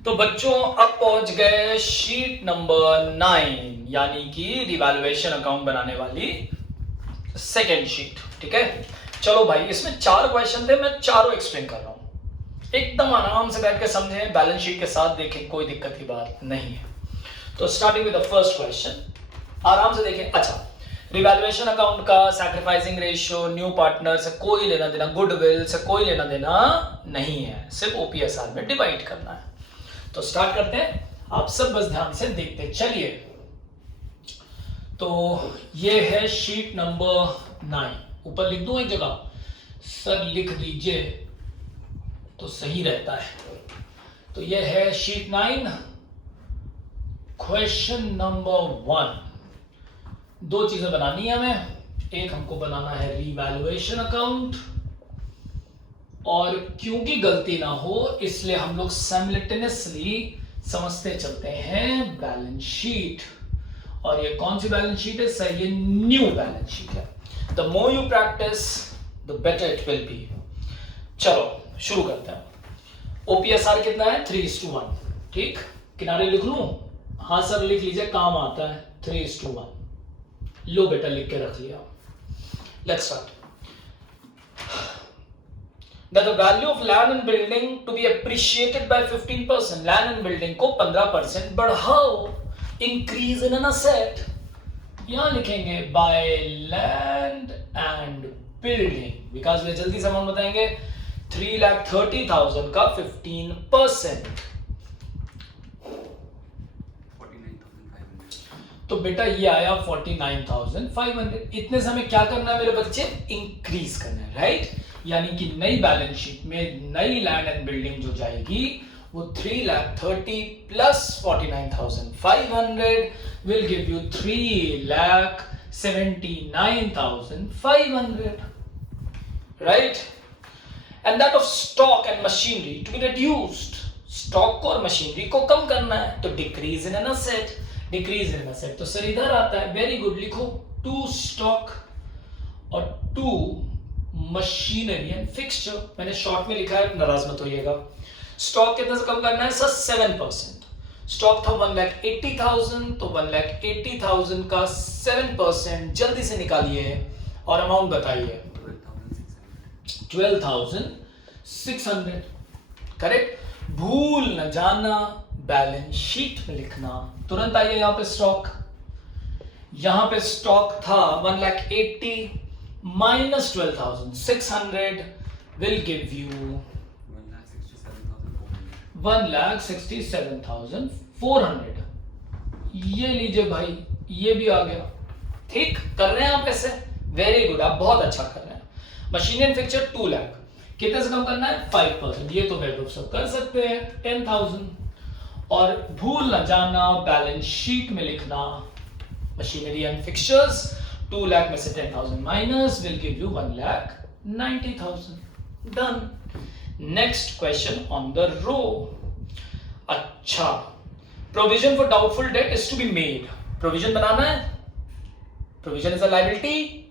तो बच्चों अब पहुंच गए शीट नंबर 9 यानी कि रिवैल्यूएशन अकाउंट बनाने वाली सेकेंड शीट। ठीक है, चलो भाई इसमें 4 क्वेश्चन थे, मैं चारों एक्सप्लेन कर रहा हूं, एकदम आराम से बैठ के समझें, बैलेंस शीट के साथ देखें, कोई दिक्कत की बात नहीं है। तो starting with the first question, आराम से देखें। अच्छा, रिवैल्यूएशन अकाउंट का सैक्रिफाइसिंग रेशियो, न्यू पार्टनर से कोई लेना देना, गुडविल से कोई लेना देना नहीं है, सिर्फ ओपीएसआर में डिवाइड करना है। तो स्टार्ट करते हैं, आप सब बस ध्यान से देखते चलिए। तो ये है शीट नंबर 9, ऊपर लिख दूं एक जगह, सर लिख दीजिए तो सही रहता है। तो ये है शीट 9, क्वेश्चन नंबर 1। दो चीजें बनानी है हमें, एक हमको बनाना है रिवैल्यूएशन अकाउंट, और क्योंकि गलती ना हो इसलिए हम लोग साइमल्टेनियसली समझते चलते हैं बैलेंस शीट। और ये कौन सी बैलेंस शीट है सर? ये न्यू बैलेंस शीट है। The more you practice the better it will B. चलो शुरू करते हैं। ओपीएसआर कितना है? 3:1। ठीक, किनारे लिख लूं? हाँ सर लिख लीजिए, काम आता है। 3:1। लो बेटा लिख के रख लिया। Let's start. That the value of land and building to be appreciated by 15%, land and building को 15% बढ़ाओ, increase in an asset। यहां लिखेंगे by land and building, because वे जल्दी से अमाउंट बताएंगे। 3,30,000 का 15%, तो बेटा ये आया 49,500। इतने समय क्या करना है मेरे बच्चे? इंक्रीज करना है, राइट? यानी कि नई बैलेंस शीट में नई लैंड एंड बिल्डिंग जो जाएगी वो 3,30,000 plus 49,500 will give you 3,79,500, right? And that of stock and machinery to be reduced. Stock को और मशीनरी को कम करना है, तो decrease in an asset, decrease in asset तो सर इधर आता है। वेरी गुड, लिखो 2 स्टॉक और 2 मशीनरी एंड फिक्सचर। मैंने शॉर्ट में लिखा है, नाराज मत होइएगा। स्टॉक कितने से कम करना है सर? 7%। स्टॉक था 1,80,000, तो 1,80,000 का 7% जल्दी से निकालिए और अमाउंट बताइए। 12,600, करेक्ट। भूल न जाना, बैलेंस शीट में लिखना। तुरंत आइए यहां पे स्टॉक, यहां पे स्टॉक था 1,80,000 minus 12,600 will give you 1,67,400। ये लीजिए भाई, ये भी आ गया। ठीक कर रहे हैं आप ऐसे? वेरी गुड, आप बहुत अच्छा कर रहे हैं। मशीन एंड फिक्सचर 2 लाख, कितने से कम करना है? 5%। ये तो वेब सब कर सकते हैं, 10,000। और भूल न जाना बैलेंस शीट में लिखना, मशीनरी एंड फिक्सचर्स 2 लाख में से 10,000 minus will give you 1,90,000। Done. Next question on the row. अच्छा, provision for doubtful debt is to be made. Provision बनाना है। Provision is a liability,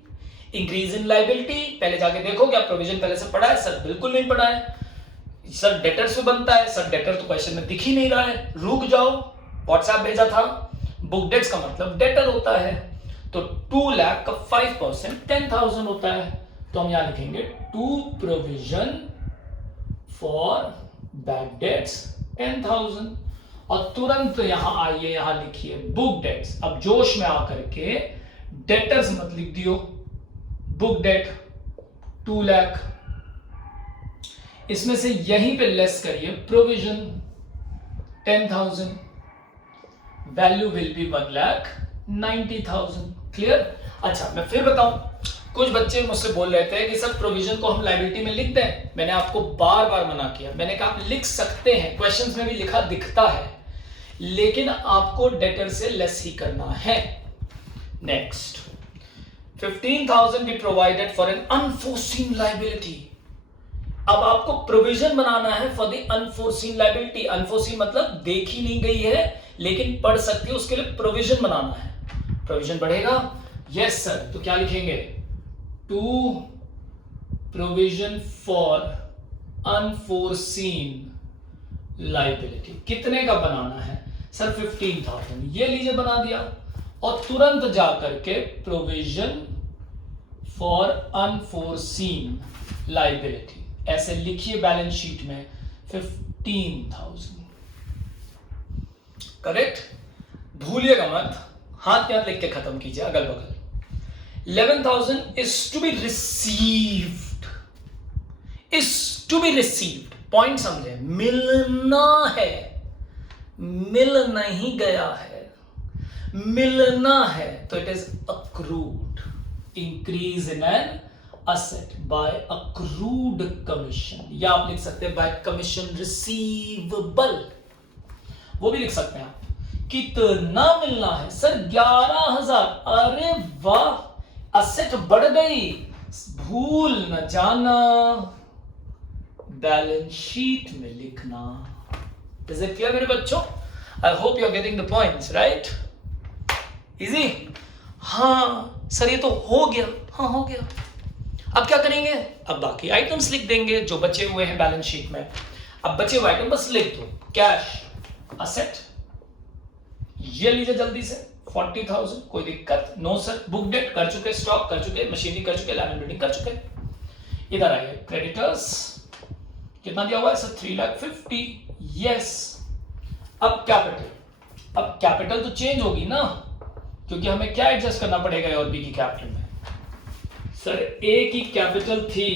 increase in liability. पहले जाके देखो क्या प्रोविजन पहले से पढ़ा है? सर बिल्कुल नहीं पढ़ा है। सर डेटर से बनता है। सर डेटर तो क्वेश्चन में दिख ही नहीं रहा है। रुक जाओ, व्हाट्सएप भेजा था। बुक डेट्स का मतलब डेटर होता है, तो 2 लाख का 5% 10,000 होता है। तो हम यहां लिखेंगे 2 प्रोविजन फॉर बैड डेट्स 10,000। और तुरंत यहां आइए, यहां लिखिए बुक डेट्स। अब जोश में आकर के डेटर्स मत लिख दियो, बुक डेट 2 लाख, इसमें से यहीं पे लेस करिए provision 10,000, value will be 1,90,000। Clear? अच्छा मैं फिर बताऊं, कुछ बच्चे मुझसे बोल रहे थे कि सर प्रोविजन को हम लायबिलिटी में लिख दें। मैंने आपको बार बार मना किया, मैंने कहा आप लिख सकते हैं, क्वेश्चंस में भी लिखा दिखता है, लेकिन आपको डेटर से लेस ही करना है। Next, 15,000 be provided for an unforeseen liability. अब आपको प्रोविजन बनाना है for the unforeseen liability. Unforeseen मतलब देखी नहीं गई है लेकिन पढ़ सकती है, उसके लिए प्रोविजन बनाना है। प्रोविजन बढ़ेगा? Yes sir. तो क्या लिखेंगे? 2 प्रोविजन फॉर अनफोर्सीन लाइबिलिटी। कितने का बनाना है सर? 15,000। ये लीजिए बना दिया, और तुरंत जा करके प्रोविजन फॉर अनफोर्सीन लाइबिलिटी ऐसे लिखिए बैलेंस शीट में 15,000। करेक्ट? भूलिएगा मत, हाथ पे हाथ लिख के खत्म कीजिए अगल बगल। 11,000 is to be received, is to be received। Point समझे, मिलना है, मिल नहीं गया है, मिलना है, तो it is accrued. Increase in an asset by accrued commission, या आप लिख सकते हैं बाय कमीशन रिसीवेबल, वो भी लिख सकते हैं आप। कितना मिलना है सर? 11,000। अरे वाह, असेट बढ़ गई, भूल न जाना, बैलेंस शीट में लिखना। इज इट क्लियर मेरे बच्चों? I hope you are getting the points, right? Easy? हाँ सर ये तो हो गया, हाँ हो गया। अब क्या करेंगे? अब बाकी आइटम्स लिख देंगे जो बचे हुए हैं बैलेंस शीट में। अब बचे हुए आइटम बस लिख दो, कैश, असेट, ये लीजिए जल्दी से 40,000, कोई दिक्कत? No sir. बुक डेट कर चुके, स्टॉक कर चुके, मशीनरी कर चुके, लैंड बिल्डिंग कर चुके। इधर आइए, क्रेडिटर्स कितना दिया हुआ है सर? 3,50,000। यस। अब कैपिटल, अब कैपिटल तो चेंज होगी ना, क्योंकि हमें क्या एडजस्ट करना पड़ेगा ए और बी की कैपिटल में। सर ए की कैपिटल थी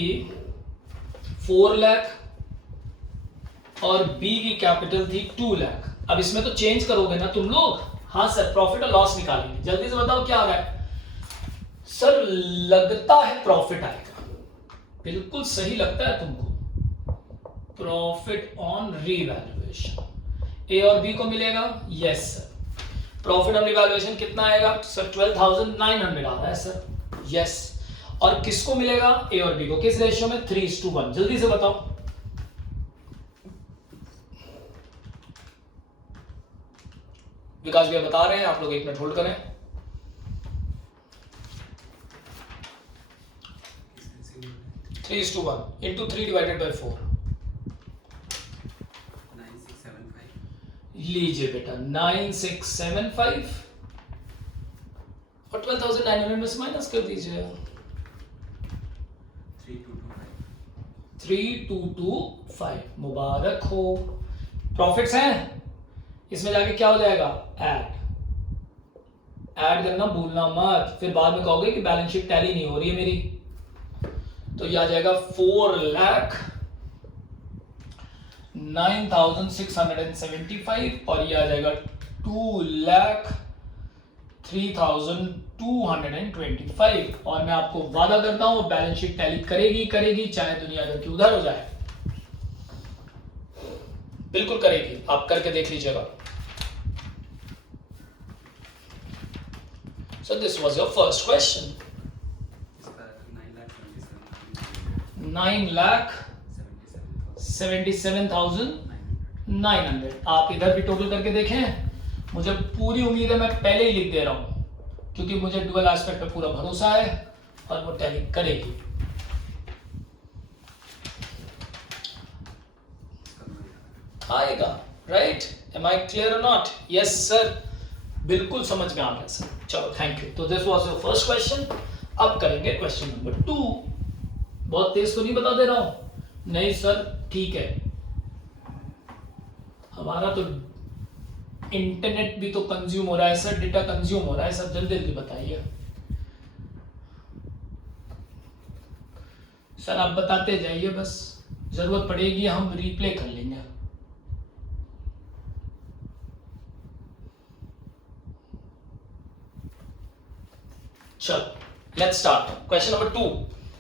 4 लाख और बी की कैपिटल थी 2 लाख। अब इसमें तो चेंज करोगे ना तुम लोग? हाँ सर। प्रॉफिट और लॉस निकालेंगे, जल्दी से बताओ क्या आ रहा है सर? लगता है प्रॉफिट आएगा, बिल्कुल सही लगता है तुमको। प्रॉफिट ऑन रीवैल्यूएशन ए और बी को मिलेगा। Yes sir. Profit on revaluation कितना आएगा सर? 12,900 आ रहा है सर। यस। और किसको मिलेगा? ए और बी को। किस रेशियो में? 3:1। जल्दी से बताओ। विकास भैया बता रहे हैं, आप लोग 1 मिनट होल्ड करें। Three is to one into 3 divided by 4। 9675। लीजिए बेटा 9675 और 12,900 में से माइनस कर दीजिए। 3225। मुबारक हो। प्रॉफिट्स हैं, इसमें जाके क्या हो जाएगा? ऐड करना भूलना मत, फिर बाद में कहोगे कि बैलेंस शीट टैली नहीं हो रही है मेरी। तो ये आ जाएगा 4,09,675 और ये आ जाएगा 2,03,225। और मैं आपको वादा करता हूं बैलेंस शीट टैली करेगी करेगी, चाहे दुनिया भर की उधर हो जाए, बिल्कुल करेगी। आप करके देख लीजिएगा। So this was your first question. 9,77,900। आप इधर भी टोटल करके देखें। मुझे पूरी उम्मीद है, मैं पहले ही लिख दे रहा हूं क्योंकि मुझे डुअल एस्पेक्ट पे पूरा भरोसा है और वो टैली करेगी। आएगा, राइट? एम आई क्लियर और नॉट? यस सर, बिल्कुल समझ में आ गया सर। चलो थैंक यू। तो this was your first question. अब करेंगे क्वेश्चन नंबर 2। बहुत तेज तो नहीं बता दे रहा हूं? नहीं सर ठीक है, हमारा तो इंटरनेट भी तो कंज्यूम हो रहा है सर, डेटा कंज्यूम हो रहा है सर, जल्दी जल्दी बताइए सर। आप बताते जाइए, बस जरूरत पड़ेगी हम रिप्ले कर लेंगे। चलो लेट्स स्टार्ट क्वेश्चन नंबर 2।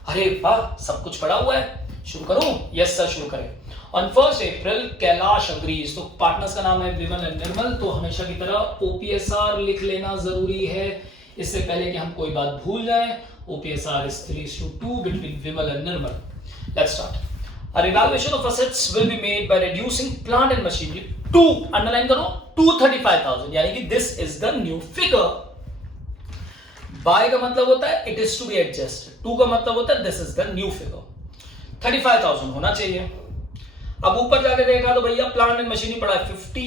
अरे वाह, सब कुछ पड़ा हुआ है, शुरू करूं? यस सर, शुरू करें। ऑन 1 अप्रैल कैलाश अग्रीज, तो पार्टनर्स का नाम है विमल एंड निर्मल, तो हमेशा की तरह ओपीएसआर लिख लेना जरूरी है इससे पहले कि हम कोई बात भूल जाए। OPSR is 3:2 between Vimal and Nirmal. Let's start. A revaluation of assets will be made by reducing plant and machinery to, underline करो, 235,000, यानी कि this is the new figure। By का मतलब होता है it is to be adjusted, 2 का मतलब होता है this is the new figure। 35,000 होना चाहिए। अब ऊपर जाके देखा तो भैया प्लांट एंड मशीनरी पड़ा है 50,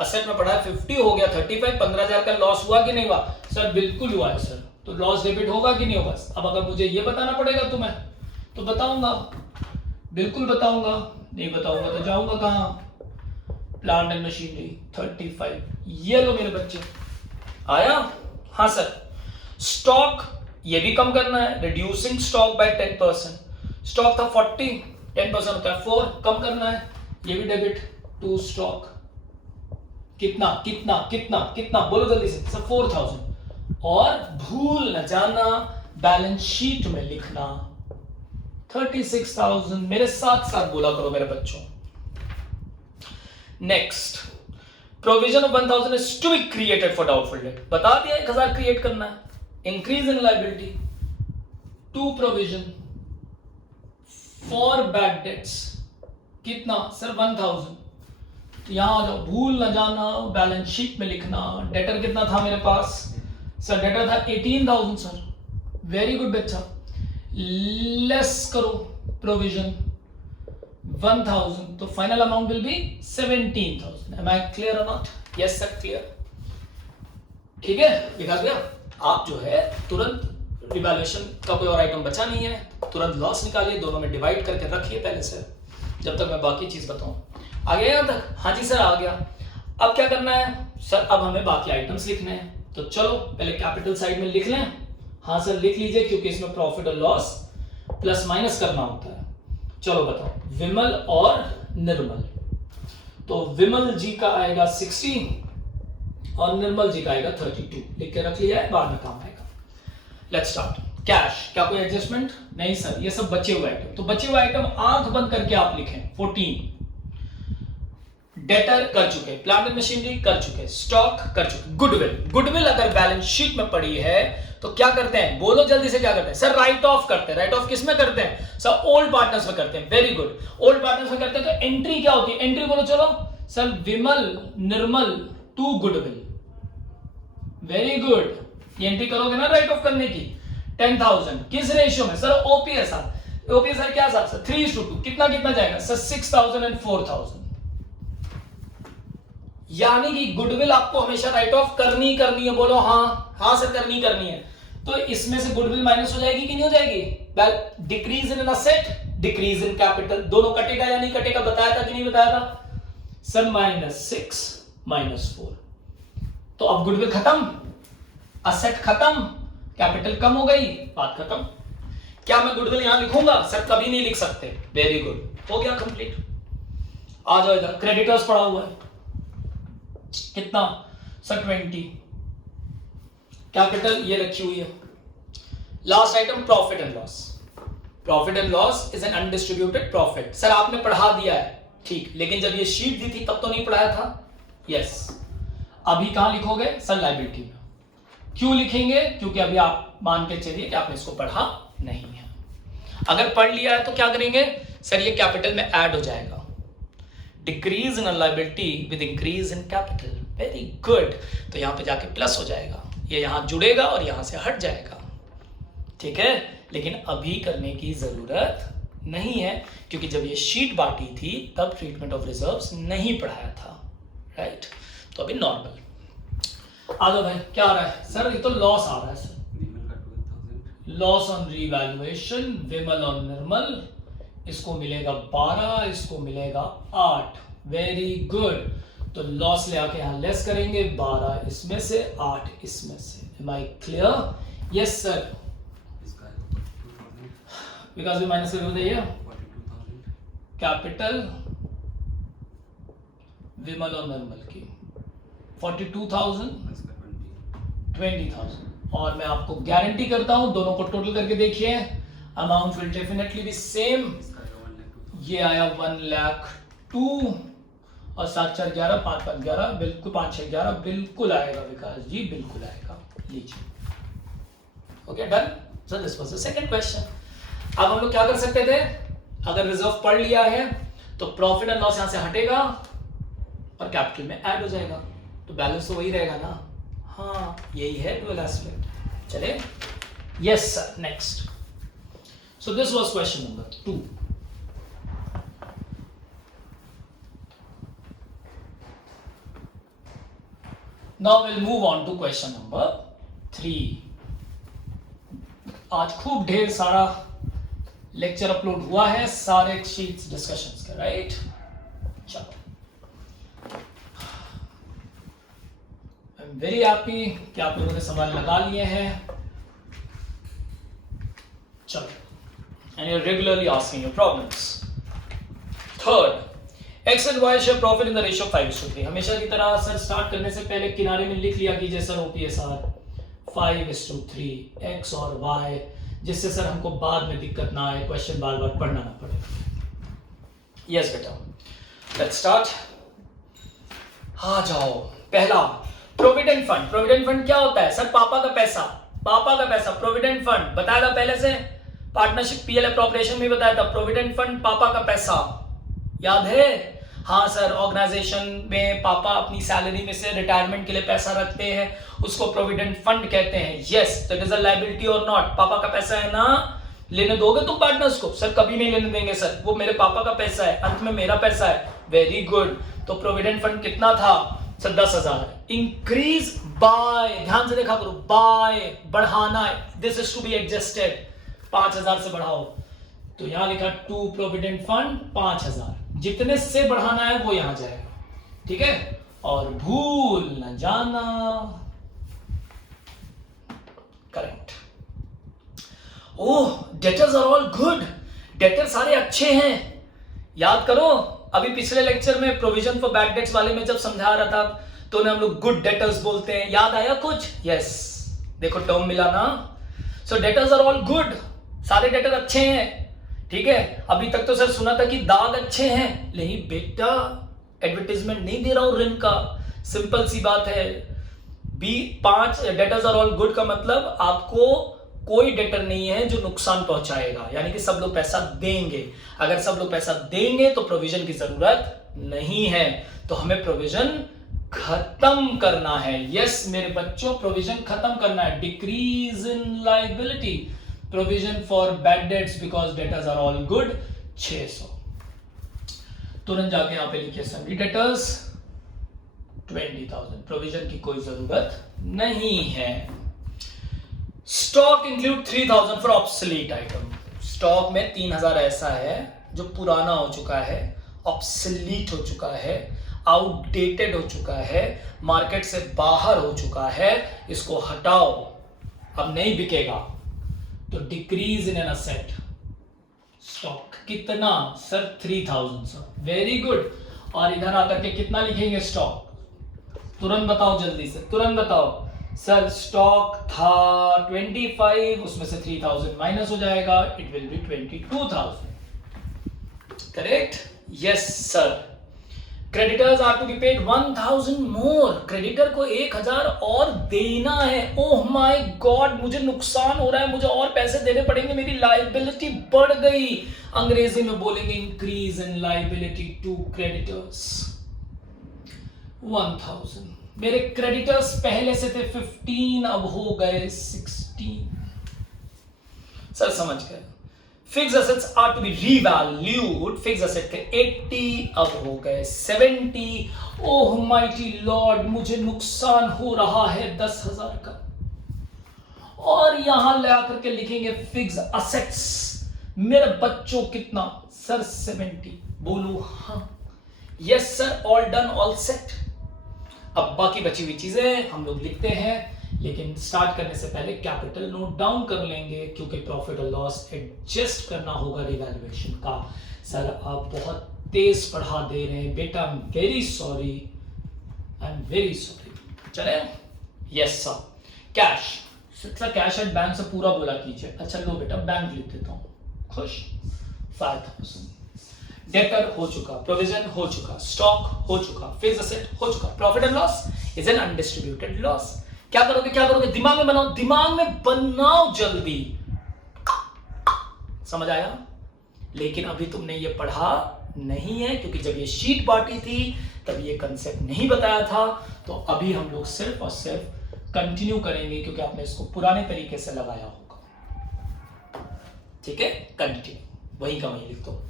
असेट में पड़ा है 50, हो गया 35, 15,000 का लॉस हुआ कि नहीं हुआ? सर बिल्कुल हुआ है सर। तो लॉस डेबिट होगा कि नहीं होगा? अब अगर मुझे ये बताना पड़ेगा तुम्हें तो बताऊंगा, बिल्कुल बताऊंगा, नहीं बताऊंगा तो जाऊंगा कहां? प्लांट एंड मशीनरी 35, ये लो मेरे बच्चे, आया? हाँ सर। स्टॉक ये भी कम करना है, रिड्यूसिंग स्टॉक बाय 10%। स्टॉक था 40, 10% होता है 4, कम करना है, ये भी डेबिट टू स्टॉक। कितना कितना कितना कितना बोलो जल्दी से सर? 4,000। और भूल न जाना बैलेंस शीट में लिखना 36,000। मेरे साथ साथ बोला करो मेरे बच्चों। Next, provision of 1,000 is to be created for doubtful debt. बता दिया 1,000 क्रिएट करना है। Increase in liability to provision for bad debts, कितना सर? 1,000। तो यहां आ जाओ, भूल न जाना बैलेंस शीट में लिखना। डेटर कितना था मेरे पास सर? डेटर था 18,000 सर। वेरी गुड बच्चा। लेस करो प्रोविजन 1,000, तो final amount will be 17,000। Am I clear और नॉट? Yes sir, clear. ठीक है, लिखा गया। आप जो है तुरंत रिवैल्यूएशन का कोई और आइटम बचा नहीं है, तुरंत लॉस निकालिए, दोनों में डिवाइड करके रखिए पहले से, जब तक मैं बाकी चीज बताऊं। आ गया यहां तक? हाँ जी सर, आ गया। अब क्या करना है सर? अब हमें बाकी आइटम्स लिखने हैं, तो चलो पहले कैपिटल साइड में लिख लें। हाँ सर लिख लीजिए, क्योंकि इसमें प्रॉफिट और लॉस प्लस माइनस करना होता है। चलो बताओ, विमल और निर्मल। तो विमल जी का आएगा 60 और निर्मल जी का आएगा 32। लिख के रख लिया है, बाद में काम आएगा। Let's start. कैश, क्या कोई एडजस्टमेंट? नहीं सर, ये सब बचे हुए आइटम। तो बचे हुए आइटम आंख बंद करके आप लिखें 14। डेटर कर चुके, प्लांट एंड मशीनरी कर चुके, स्टॉक कर चुके, गुडविल। गुडविल अगर बैलेंस शीट में पड़ी है तो क्या करते हैं? बोलो जल्दी से, क्या करते हैं सर? राइट ऑफ करते हैं। राइट ऑफ किस में करते हैं सर? ओल्ड पार्टनर्स में करते हैं। वेरी गुड, ओल्ड पार्टनर्स में करते हैं। तो एंट्री क्या होती है? एंट्री बोलो चलो sir, Vimal Nirmal to goodwill. Very good, ये एंट्री करोगे ना राइट ऑफ करने की। 10,000 किस रेशियो में सर? ओपीएसआर। ओपीएसआर क्या सर? 3:2। कितना कितना जाएगा सर? 6,000 एंड 4,000। यानी कि गुडविल आपको हमेशा राइट ऑफ करनी है। बोलो हाँ, हाँ सर करनी है। तो इसमें से गुडविल माइनस हो जाएगी कि नहीं हो जाएगी? Well, decrease in asset, decrease in capital, दोनों कटेगा या नहीं कटेगा? बताया था कि नहीं बताया था सर? -6 -4। तो अब गुडविल खत्म, असेट खत्म, कैपिटल कम हो गई, बात खत्म। क्या मैं गुडविल यहां लिखूंगा सर? कभी नहीं लिख सकते। वेरी गुड, हो गया कंप्लीट। आ जाओ इधर, क्रेडिटर्स पड़ा हुआ है, कितना सर? 20। कैपिटल ये रखी हुई है। Last item profit and loss. Profit and loss is an undistributed profit. Sir आपने पढ़ा दिया है, ठीक, लेकिन जब ये शीट दी थी तब तो नहीं पढ़ाया था। यस, अभी कहां लिखोगे सर? लायबिलिटी में। क्यों लिखेंगे? क्योंकि अभी आप मान के चलिए कि आपने इसको पढ़ा नहीं है। अगर पढ़ लिया है तो क्या करेंगे सर? ये कैपिटल में ऐड हो जाएगा। Decrease in liability with increase in capital. Very good, तो यहां पे जाके प्लस हो जाएगा, ये यहां जुड़ेगा और यहां से हट जाएगा। ठीक है, लेकिन अभी करने की जरूरत नहीं है, क्योंकि जब ये शीट बांटी थी तब ट्रीटमेंट ऑफ रिजर्व्स नहीं पढ़ाया था, राइट? तो अभी नॉर्मल। आ जाओ भाई, क्या आ रहा है सर? ये तो लॉस आ रहा है सर। लॉस ऑन रीवैल्यूएशन, विमल और निर्मल, इसको मिलेगा 12, इसको मिलेगा 8। वेरी गुड, तो लॉस ले आके यहां लेस करेंगे, 12 इसमें से, 8 इसमें से। Am I clear? Yes sir. Because we minus करके बताइए। कैपिटल विमल और निर्मल की 42,000, 20,000, और मैं आपको गारंटी करता हूं दोनों को टोटल करके देखिए, amount will definitely be same. ये आया 1,02,000 और 7 4 11 5 5 11, बिल्कुल 5 6 11 बिल्कुल आएगा विकास जी, बिल्कुल आएगा। लीजिए, okay done sir. This was the second question. अब हम लोग क्या कर सकते थे? अगर रिजर्व पढ़ लिया है तो प्रॉफिट एंड लॉस यहां से हटेगा और कैपिटल में ऐड हो जाएगा, तो बैलेंस तो वही रहेगा ना। हाँ, यही है डुअल एस्पेक्ट। चले, yes sir. Next, so this was question number 2। Now will move on to question number 3। आज खूब ढेर सारा लेक्चर अपलोड हुआ है, सारे शीट्स डिस्कशंस के, राइट? चलो, आई एम वेरी हैप्पी कि आप लोगों ने सवाल लगा लिए हैं। चलो, and you're regularly asking your problems. Third, X and Y share profit in the ratio of 5:3। हमेशा की तरह सर स्टार्ट करने से पहले किनारे में लिख लिया कीजिए सर OPSR 5:3 X और Y, जिससे सर हमको बाद में दिक्कत ना आए, क्वेश्चन बार बार पढ़ना ना पड़े। यस बेटा, लेट्स स्टार्ट। आ जाओ। पहला, प्रोविडेंट फंड। प्रोविडेंट फंड क्या होता है सर? पापा का पैसा। पापा का पैसा प्रोविडेंट फंड बताया था पहले से, पार्टनरशिप पीएल अप्रोप्रिएशन में बताया था। प्रोविडेंट फंड पापा का पैसा, याद है? हाँ सर, ऑर्गेनाइजेशन में पापा अपनी सैलरी में से रिटायरमेंट के लिए पैसा रखते हैं, उसको प्रोविडेंट फंड कहते हैं। Yes, that is a liability और नॉट? पापा का पैसा है ना, लेने दोगे तुम पार्टनर्स को? सर कभी नहीं लेने देंगे सर, वो मेरे पापा का पैसा है, अंत में मेरा पैसा है। Very good. तो प्रोविडेंट फंड कितना था सर? 10,000। इंक्रीज बाय, ध्यान से देखा करो, बाय बढ़ाना है, this is to be adjusted. 5,000 से बढ़ाओ, तो यहां लिखा टू प्रोविडेंट फंड 5,000, जितने से बढ़ाना है वो यहां जाएगा, ठीक है? और भूल न जाना, correct. Oh, debtors are all good, debtor सारे अच्छे हैं। याद करो, अभी पिछले लेक्चर में प्रोविजन फॉर बैड डेट्स वाले में जब समझा रहा था तो हम लोग गुड डेटर्स बोलते हैं, याद आया कुछ? यस, देखो टर्म मिला ना। सो डेटर्स आर ऑल गुड, सारे डेटर अच्छे हैं, ठीक है? अभी तक तो सर सुना था कि दाग अच्छे हैं, नहीं बेटा, एडवर्टाइजमेंट नहीं दे रहा हूं ऋण का, सिंपल सी बात है। B5 debtors are all good का मतलब आपको कोई डेटर नहीं है जो नुकसान पहुंचाएगा, यानी कि सब लोग पैसा देंगे। अगर सब लोग पैसा देंगे तो प्रोविजन की जरूरत नहीं है, तो हमें प्रोविजन खत्म करना है। यस मेरे बच्चों, प्रोविजन खत्म करना है। Decrease in liability, provision for bad debts because debtors are all good 600। तुरंत जाके यहां पे लिखिए सभी डेटर्स 20,000, प्रोविजन की कोई जरूरत नहीं है। Stock include 3,000 for obsolete item. Stock में 3,000 ऐसा है जो पुराना हो चुका है, ऑब्सोलीट हो चुका है, आउटडेटेड हो चुका है, मार्केट से बाहर हो चुका है, इसको हटाओ, अब नहीं बिकेगा। तो decrease in an asset. Stock कितना सर? 3,000 sir, very good. और इधर आकर के कितना लिखेंगे स्टॉक? तुरंत बताओ, जल्दी से तुरंत बताओ सर। स्टॉक था 25, उसमें से 3,000 माइनस हो जाएगा, it will be 22,000, correct? Yes sir. Creditors are to be paid 1,000 more, creditor को 1,000 और देना है। ओह माय गॉड, मुझे नुकसान हो रहा है, मुझे और पैसे देने पड़ेंगे, मेरी लायबिलिटी बढ़ गई। अंग्रेजी में बोलेंगे increase in liability to creditors 1,000। मेरे क्रेडिटर्स पहले से थे 15, अब हो गए 16। सर समझ गए। Fix assets are to be revalued, fix asset के 80 अब हो गए 70। ओह माइटी लॉर्ड, मुझे नुकसान हो रहा है 10,000 का। और यहां ले आकर के लिखेंगे फिक्स एसेट्स, मेरे बच्चों कितना सर? 70। बोलो हाँ। Yes sir, all done, all set. अब बाकी बची हुई चीजें हम लोग लिखते हैं, लेकिन स्टार्ट करने से पहले कैपिटल नोट डाउन कर लेंगे, क्योंकि प्रॉफिट और लॉस एडजस्ट करना होगा रिवैल्यूएशन का। सर आप बहुत तेज पढ़ा दे रहे हैं बेटा, I am very sorry, I am very sorry. चले? Yes sir. Cash, sir cash at bank से पूरा बोला कीजिए। अच्छा लो बेटा, बैंक लिख देता हूं, खुश। 5,000। डेटर हो चुका, प्रोविजन हो चुका, स्टॉक हो चुका, फिक्स्ड एसेट हो चुका, profit and loss is an undistributed loss. क्या करोगे? क्या करोगे? दिमाग में बनाओ, दिमाग में बनाओ जल्दी। समझ आया? लेकिन अभी तुमने ये पढ़ा नहीं है, क्योंकि जब ये शीट बांटी थी तब ये कंसेप्ट नहीं बताया था। तो अभी हम लोग सिर्फ और सिर्फ कंटिन्यू करेंगे, क्योंकि आपने इसको पुराने तरीके से लगाया होगा। ठीक है, कंटिन्यू, वही का वही लिख दो।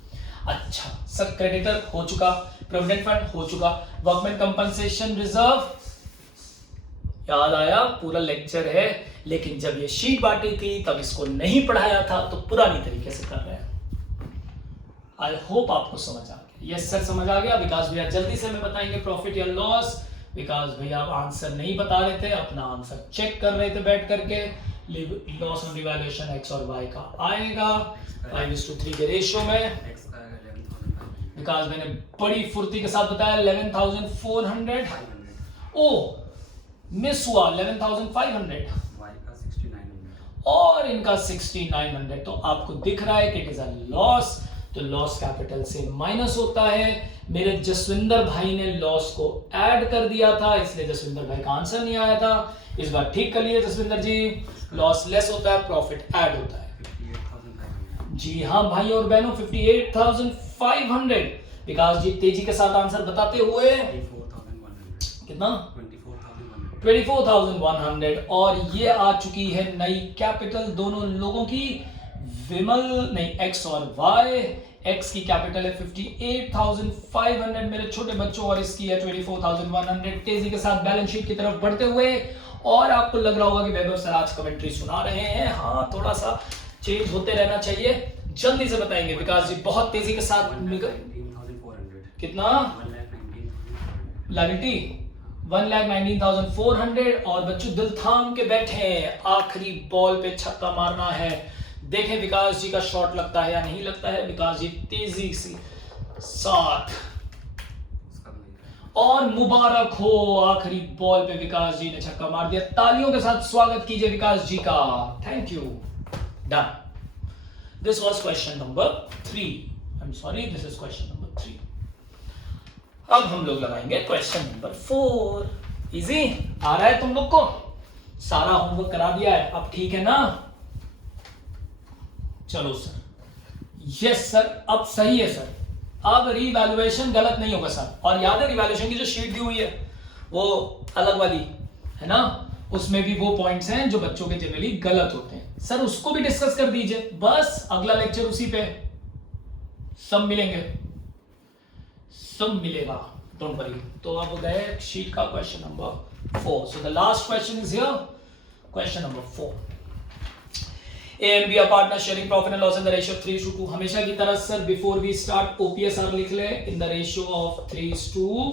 अच्छा सर, क्रेडिटर हो चुका, प्रोविडेंट फंड हो चुका, वर्कमैन कंपनसेशन रिजर्व याद आया? पूरा लेक्चर है, लेकिन जब ये शीट बांटी थी तब इसको नहीं पढ़ाया था, तो पुरानी तरीके से कर रहे हैं। आई होप आपको समझ आ गया। यस सर समझ आ गया। विकास भैया जल्दी से हमें बताएंगे प्रॉफिट या लॉस। विकास भैया आंसर नहीं बता रहे थे, अपना आंसर चेक कर रहे थे बैठ करके। लॉस ऑन रिवैल्यूएशन एक्स और वाई का आएगा 5:3 के रेशियो में। विकास भाई ने बड़ी फुर्ती के साथ बताया 11,400। ओ मिस हुआ 11,500 और इनका 6,900। तो आपको दिख रहा है कि इट इज अ लॉस, तो लॉस कैपिटल से माइनस होता है। मेरे जसविंदर भाई ने लॉस को ऐड कर दिया था, इसलिए जसविंदर भाई का आंसर नहीं आया था। इस बार ठीक कर लिए जसविंदर जी। लॉस लेस होता है, प्रॉफिट ऐड होता है। जी हाँ भाई और बहनों 58,500। विकास जी तेजी के साथ आंसर बताते हुए कितना 24,100। और ये आ चुकी है नई कैपिटल दोनों लोगों की, विमल नहीं एक्स और वाई। एक्स की कैपिटल है 58,500 मेरे छोटे बच्चों, और इसकी है 24,100। तेजी के साथ बैलेंस शीट की तरफ बढ़ते हुए, और आपको लग रहा होगा कि वैभव सर आज कमेंट्री सुना रहे हैं। हाँ थोड़ा सा चेंज होते रहना चाहिए। जल्दी से बताएंगे विकास जी, बहुत तेजी के साथ। कितना लाइबिलिटी 1,19,400। और बच्चों दिल थाम के बैठे हैं, आखिरी बॉल पे छक्का मारना है। देखें विकास जी का शॉट लगता है या नहीं लगता है। विकास जी तेजी से साथ, और मुबारक हो, आखिरी बॉल पे विकास जी ने छक्का मार दिया। तालियों के साथ स्वागत कीजिए विकास जी का। Thank you. Done. This was question number 3। I am sorry, this is question number 3। अब हम लोग लगाएंगे क्वेश्चन नंबर 4। इजी आ रहा है तुम लोग को? सारा होमवर्क करा दिया है, अब ठीक है ना? चलो सर। यस सर, अब सही है सर। अब रिवैल्यूएशन गलत नहीं होगा सर। और याद है रिवैल्यूएशन की जो शीट दी हुई है वो अलग वाली है ना, उसमें भी वो पॉइंट्स हैं जो बच्चों के जनरली गलत होते हैं। सर उसको भी डिस्कस कर दीजिए, बस अगला लेक्चर उसी पे। सब मिलेंगे, सब मिलेगा, डोंट वरी। तो अब गए शीट का question number 4। So the last question is here, question number 4। A and B are partners sharing profit and loss in the ratio of 3:2। हमेशा की तरह sir before we start OPSR लिख ले in the ratio of 3:2।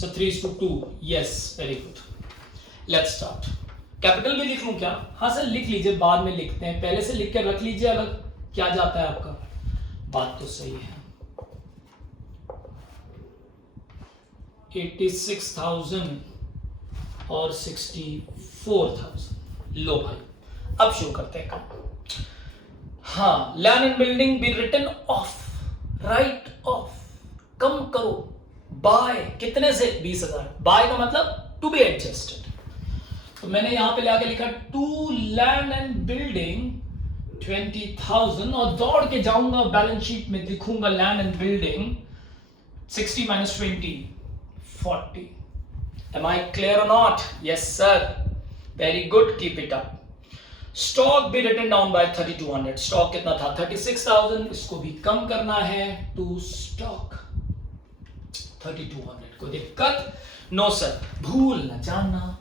So 3:2। Yes very good. Let's start. Capital भी लिख लूं क्या? हाँ सर लिख लीजिए, बाद में लिखते हैं, पहले से लिख कर रख लीजिए अलग। क्या जाता है आपका? बात तो सही है। 86,000 और 64,000। लो भाई अब शुरू करते हैं काम। हाँ, land and building be written off, write off, कम करो बाय कितने से? 20,000। बाय का मतलब टू बी एडजस्टेड। तो मैंने यहां पे लाके लिखा टू लैंड एंड बिल्डिंग 20,000, और दौड़ के जाऊंगा बैलेंस शीट में लिखूंगा land and building 60 - 20 40। Am I clear or not? Yes sir. Very good. Keep it up. Stock be written down by 3,200. Stock कितना था? 36,000। इसको भी कम करना है to stock 3,200। कोई दिक्कत? No sir. भूल न जाना,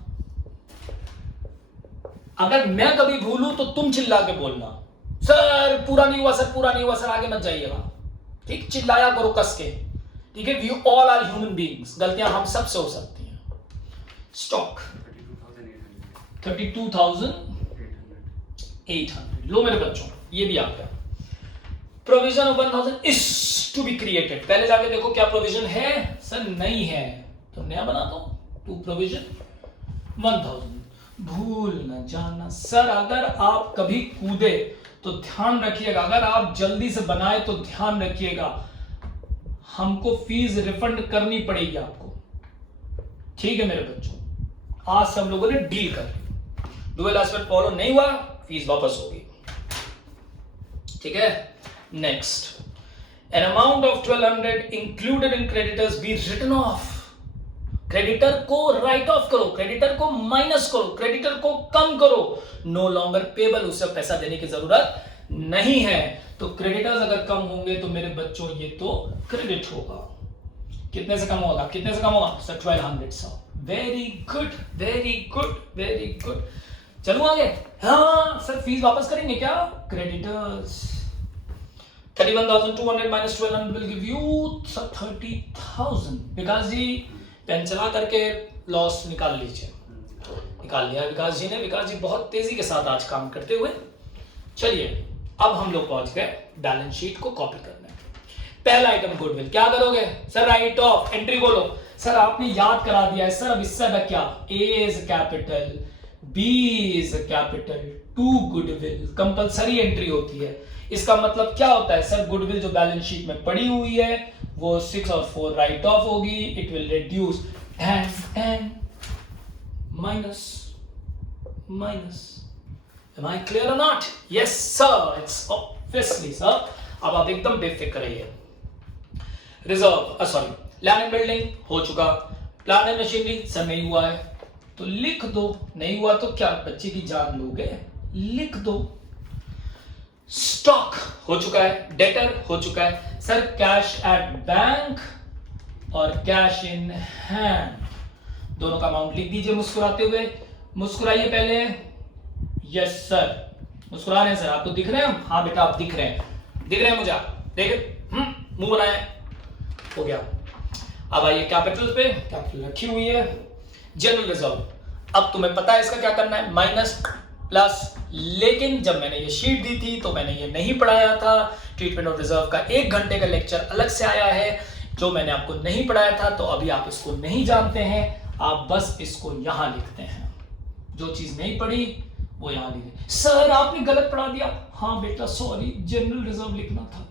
अगर मैं कभी भूलूं तो तुम चिल्ला के बोलना, सर पूरा नहीं हुआ सर, पूरा नहीं हुआ सर, आगे मत जाइएगा। ठीक, चिल्लाया करो कस के। ठीक है, we all are human beings, गलतियां हम सब से हो सकती हैं। स्टॉक 32,800। लो मेरे बच्चों ये भी आ गया। Provision of 1,000 is to be created. पहले जाके देखो क्या प्रोविजन है? सर नहीं है, तो नया बना दो। To provision 1,000। भूल न जाना सर, अगर आप कभी कूदे तो ध्यान रखिएगा, अगर आप जल्दी से बनाए तो ध्यान रखिएगा, हमको फीस रिफंड करनी पड़ेगी आपको। ठीक है मेरे बच्चों, आज से हम लोगों ने डील कर ली। डुअल एस्पेक्ट फॉलो नहीं हुआ, फीस वापस होगी। ठीक है, next, an amount of 1,200 included in creditors be written off. Creditor को राइट ऑफ करो, क्रेडिटर को माइनस करो, क्रेडिटर को कम करो। नो लॉन्गर पेबल, उसे पैसा देने की जरूरत नहीं है। तो क्रेडिटर्स अगर कम होंगे तो मेरे बच्चों ये तो क्रेडिट होगा। कितने से कम होगा? कितने से कम होगा? सर 1,200 से। Very good very good very good. चलूं आगे? हाँ सर फीस वापस करेंगे क्या? Creditors 31,200 minus 1,200 will give you 30,000। Vikas ji pen चला करके लॉस निकाल लीजिए। निकाल लिया विकास जी ने। विकास जी बहुत तेजी के साथ आज काम करते हुए। चलिए अब हम लोग पहुंच गए बैलेंस शीट को कॉपी करने। पहला आइटम गुडविल, क्या करोगे सर? राइट ऑफ, एंट्री बोलो। सर आपने याद करा दिया है सर, अब इससे क्या? A is capital, B is capital, to goodwill compulsory entry होती है। इसका मतलब क्या होता है सर? गुडविल जो बैलेंस शीट में पड़ी हुई है वो 6 और 4 राइट ऑफ होगी। It will reduce and minus minus. Am I clear or not? Yes sir, it's obviously sir। अब आप एकदम बेफिक्र रहिए। Reserve sorry land and building हो चुका। प्लांट एंड मशीनरी सर नहीं हुआ है तो लिख दो। नहीं हुआ तो क्या बच्चे की जान लोगे? लिख दो। स्टॉक हो चुका है, डेटर हो चुका है सर। कैश एट बैंक और कैश इन हैंड दोनों का अमाउंट लिख दीजिए मुस्कुराते हुए। मुस्कुराइए पहले। यस सर मुस्कुरा रहे हैं सर, आपको दिख रहे हैं? हाँ बेटा आप दिख रहे हैं, दिख रहे हैं मुझे आप देखे। मुंह बनाए, हो गया। अब आइए कैपिटल पे। कैपिटल रखी हुई है। जनरल रिजर्व अब तुम्हें पता है इसका क्या करना है, माइनस प्लस। लेकिन जब मैंने ये शीट दी थी तो मैंने ये नहीं पढ़ाया था। ट्रीटमेंट ऑफ रिजर्व का 1 घंटे का लेक्चर अलग से आया है जो मैंने आपको नहीं पढ़ाया था, तो अभी आप इसको नहीं जानते हैं। आप बस इसको यहां लिखते हैं। जो चीज नहीं पढ़ी वो यहां लिखे। सर आपने गलत पढ़ा दिया। हाँ बेटा सॉरी, जनरल रिजर्व लिखना था।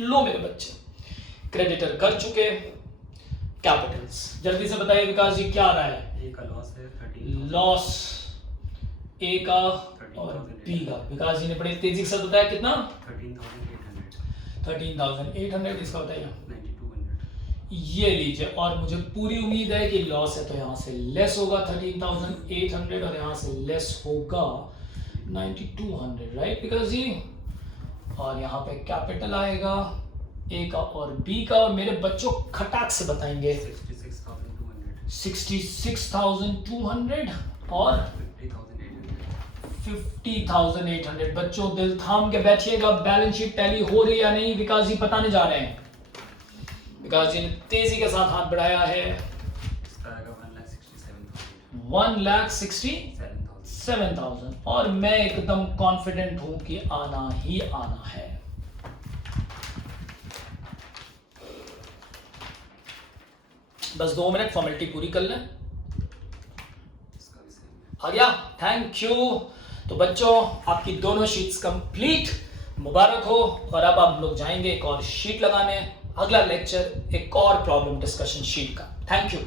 लो मेरे बच्चे, क्रेडिटर कर चुके। कैपिटल्स जल्दी से बताइए विकास जी क्या आ रहा है? ए का लॉस है 13,000। लॉस ए का और बी का। विकास जी ने बड़ी तेजी के साथ बताया कितना? 13,800। 13,800। इसका बताइए? 9,200। ये लीजिए। और मुझे पूरी उम्मीद है कि लॉस है तो यहां से लेस होगा 13,800 और यहां से लेस होगा 9,200, राइट विकास जी? और यहाँ पे कैपिटल आएगा ए का और बी का। और मेरे बच्चों खटाक से बताएंगे 66,200 और 50,800। बच्चों दिल थाम के बैठिएगा। बैलेंस शीट टैली हो रही है या नहीं विकास जी बताने जा रहे हैं। विकास जी ने तेजी के साथ हाथ बढ़ाया है। 1,67,000 और मैं एकदम कॉन्फिडेंट हूं कि आना ही आना है। बस 2 मिनट फॉर्मेलिटी पूरी कर लें। आ गया? Thank you. तो बच्चों आपकी दोनों शीट्स कंप्लीट, मुबारक हो। और अब हम लोग जाएंगे एक और शीट लगाने। अगला लेक्चर एक और प्रॉब्लम डिस्कशन शीट का। Thank you.